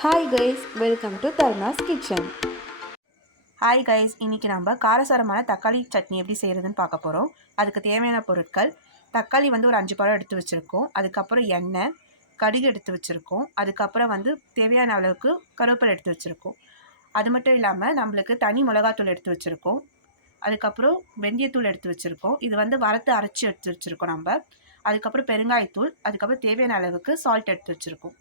Hi guys, welcome to Tharnas kitchen. Hi guys, இன்றைக்கி நம்ம காரசாரமான தக்காளி சட்னி எப்படி செய்கிறதுன்னு பார்க்க போகிறோம். அதுக்கு தேவையான பொருட்கள்: தக்காளி ஒரு 5 பழம் எடுத்து வச்சுருக்கோம். அதுக்கப்புறம் எண்ணெய், கடுகு எடுத்து வச்சுருக்கோம். அதுக்கப்புறம் தேவையான அளவுக்கு கருவேப்பிலை எடுத்து வச்சுருக்கோம். அது மட்டும் இல்லாமல் நம்மளுக்கு தனி மிளகாத்தூள் எடுத்து வச்சுருக்கோம். அதுக்கப்புறம் வெந்தயத்தூள் எடுத்து வச்சுருக்கோம். இது வறுத்து அரைச்சி எடுத்து வச்சுருக்கோம் நம்ம. அதுக்கப்புறம் பெருங்காயத்தூள், அதுக்கப்புறம் தேவையான அளவுக்கு சால்ட் எடுத்து வச்சுருக்கோம்.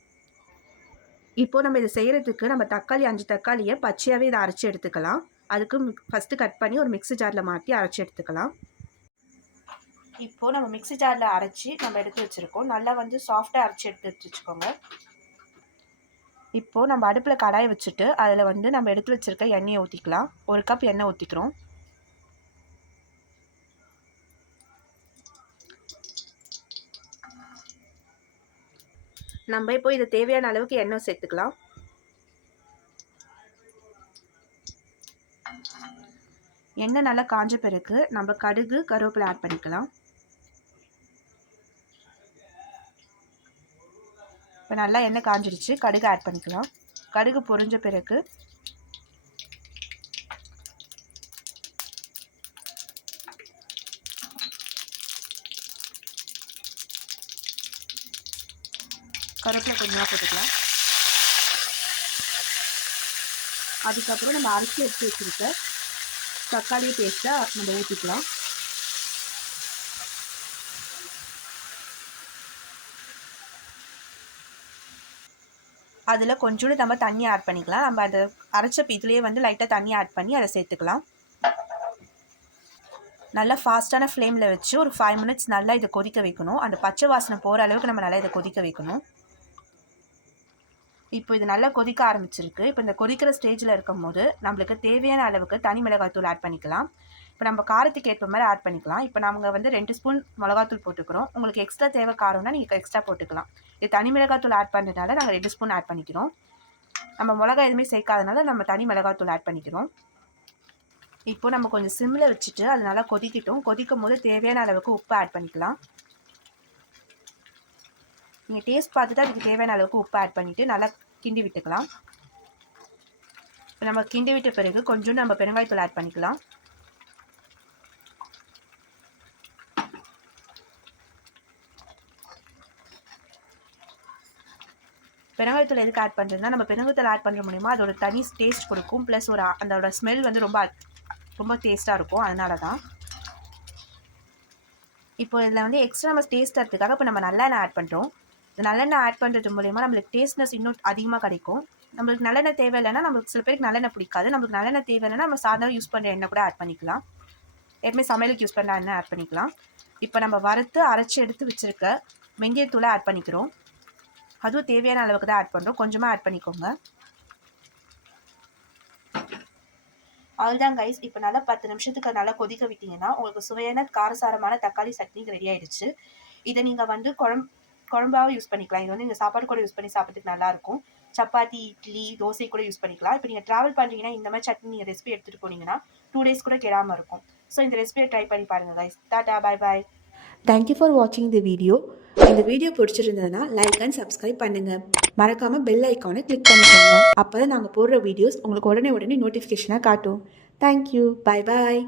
இப்போ நம்ம இதை செய்கிறதுக்கு நம்ம 5 தக்காளியை பச்சையாகவே இதை அரைச்சி எடுத்துக்கலாம். அதுக்கு ஃபஸ்ட்டு கட் பண்ணி ஒரு மிக்ஸி ஜாரில் மாற்றி அரைச்சி எடுத்துக்கலாம். இப்போது நம்ம மிக்ஸி ஜாரில் அரைச்சி நம்ம எடுத்து வச்சுருக்கோம். நல்லா சாஃப்டாக அரைச்சி எடுத்து வச்சுக்கோங்க. இப்போது நம்ம அடுப்பில் கடாயை வச்சுட்டு அதில் நம்ம எடுத்து வச்சுருக்க எண்ணெயை ஊற்றிக்கலாம். 1 கப் எண்ணெய் ஊற்றிக்கிறோம். நம்ம இப்போ இதை தேவையான அளவுக்கு எண்ணெய் சேர்த்துக்கலாம். எண்ணெய் நல்லா காஞ்ச பிறகு நம்ம கடுகு, கருவேப்பிலை ஆட் பண்ணிக்கலாம். இப்போ நல்லா எண்ணெய் காஞ்சிடுச்சு, கடுகு ஆட் பண்ணிக்கலாம். கடுகு பொரிஞ்ச பிறகு கருவேப்பிலை கொஞ்சமாக போட்டுக்கலாம். அதுக்கப்புறம் நம்ம அரைச்சி எடுத்து வச்சுருக்க தக்காளி பேஸ்ட்டை நம்ம ஊற்றிக்கலாம். அதில் கொஞ்சோண்டு நம்ம தண்ணி ஆட் பண்ணிக்கலாம். நம்ம அதை அரைச்ச இதுலேயே லைட்டாக தண்ணி ஆட் பண்ணி அதை சேர்த்துக்கலாம். நல்லா ஃபாஸ்ட்டான ஃப்ளேமில் வச்சு ஒரு 5 மினிட்ஸ் நல்லா இதை கொதிக்க வைக்கணும். அந்த பச்சை வாசனை போகிற அளவுக்கு நம்ம நல்லா இதை கொதிக்க வைக்கணும். இப்போ இது நல்லா கொதிக்க ஆரம்பிச்சிருக்கு. இப்போ இந்த கொதிக்கிற ஸ்டேஜில் இருக்கும் போது நம்மளுக்கு தேவையான அளவுக்கு தனி மிளகாத்தூள் ஆட் பண்ணிக்கலாம். இப்போ நம்ம காரத்துக்கு ஏற்ப மாதிரி ஆட் பண்ணிக்கலாம். இப்போ நாங்கள் 2 ஸ்பூன் மிளகாத்தூள் போட்டுக்கிறோம். உங்களுக்கு எக்ஸ்ட்ரா தேவை காரம்னா நீங்கள் எக்ஸ்ட்ரா போட்டுக்கலாம். இது தனி மிளகாத்தூள் ஆட் பண்ணுறதுனால நாங்கள் 2 ஸ்பூன் ஆட் பண்ணிக்கிறோம். நம்ம மிளகாய் எதுவுமே சேர்க்காதனால நம்ம தனி மிளகாத்தூள் ஆட் பண்ணிக்கிறோம். இப்போ நம்ம கொஞ்சம் சிம்மில் வச்சுட்டு அது நல்லா கொதிக்கட்டும். கொதிக்கும் போது தேவையான அளவுக்கு உப்பு ஆட் பண்ணிக்கலாம். நீங்கள் டேஸ்ட் பார்த்துட்டு அதுக்கு தேவையான அளவுக்கு உப்பு ஆட் பண்ணிவிட்டு நல்லா கிண்டி விட்டுக்கலாம். இப்போ நம்ம கிண்டி விட்ட பிறகு கொஞ்சம் நம்ம பெருங்காயத்தூள் ஆட் பண்ணிக்கலாம். பெருங்காயத்தூள் எதுக்கு ஆட் பண்ணுறதுனா நம்ம பெருங்காயத்தூள் ஆட் பண்ணுற மூலிமா அதோட தனி டேஸ்ட் கொடுக்கும். ப்ளஸ் அதோட ஸ்மெல் ரொம்ப டேஸ்ட்டாக இருக்கும். அதனால தான். இப்போ இதில் எக்ஸ்ட்ரா நம்ம டேஸ்ட் தரத்துக்காக இப்போ நம்ம நல்லெண்ணெய் ஆட் பண்ணுறோம். இந்த நல்லெண்ணெய் ஆட் பண்ணுறது மூலிமா நம்மளுக்கு டேஸ்ட்னஸ் இன்னும் அதிகமாக கிடைக்கும். நம்மளுக்கு நல்லெண்ணெய் தேவை இல்லைன்னா, நம்மளுக்கு சில பேருக்கு நல்லெண்ணெய் பிடிக்காது. நம்மளுக்கு நல்லெண்ணெய் தேவை இல்லைன்னா நம்ம சாதம் யூஸ் பண்ணுற எண்ணெய் கூட ஆட் பண்ணிக்கலாம். எப்பவுமே சமையலுக்கு யூஸ் பண்ணுற எண்ணெய் ஆட் பண்ணிக்கலாம். இப்போ நம்ம வறுத்து அரைச்சி எடுத்து வச்சுருக்க வெந்தயத்தூளை ஆட் பண்ணிக்கிறோம். அதுவும் தேவையான அளவுக்கு தான் ஆட் பண்ணுறோம். கொஞ்சமாக ஆட் பண்ணிக்கோங்க. அவ்வளோதான் கைஸ். இப்போ நல்லா 10 நிமிஷத்துக்கு நல்லா கொதிக்க விட்டீங்கன்னா உங்களுக்கு சுவையான காரசாரமான தக்காளி சட்னி ரெடி ஆயிடுச்சு. இதை நீங்கள் குழம்பாக யூஸ் பண்ணிக்கலாம். இது நீங்கள் சாப்பாடு கூட யூஸ் பண்ணி சாப்பிட்றதுக்கு நல்லாயிருக்கும். சப்பாத்தி, இட்லி, தோசை கூட யூஸ் பண்ணிக்கலாம். இப்போ நீங்கள் ட்ராவல் பண்ணுறீங்கன்னா இந்த மாதிரி சட்னி நீங்கள் ரெசிபி எடுத்துகிட்டு போனீங்கன்னா 2 டேஸ் கூட கெடாமல் இருக்கும். ஸோ இந்த ரெசிபியை ட்ரை பண்ணி பாருங்கள் guys. Tata, bye bye. Thank you for வாட்சிங் தி வீடியோ. இந்த வீடியோ பிடிச்சிருந்ததுன்னா லைக் அண்ட் சப்ஸ்கிரைப் பண்ணுங்கள். மறக்காமல் பெல் ஐக்கானை கிளிக் பண்ணிக்கோங்க. அப்போ தான் நாங்கள் போடுற வீடியோஸ் உங்களுக்கு உடனே நோட்டிஃபிகேஷனாக காட்டும். தேங்க்யூ, பாய் பாய்.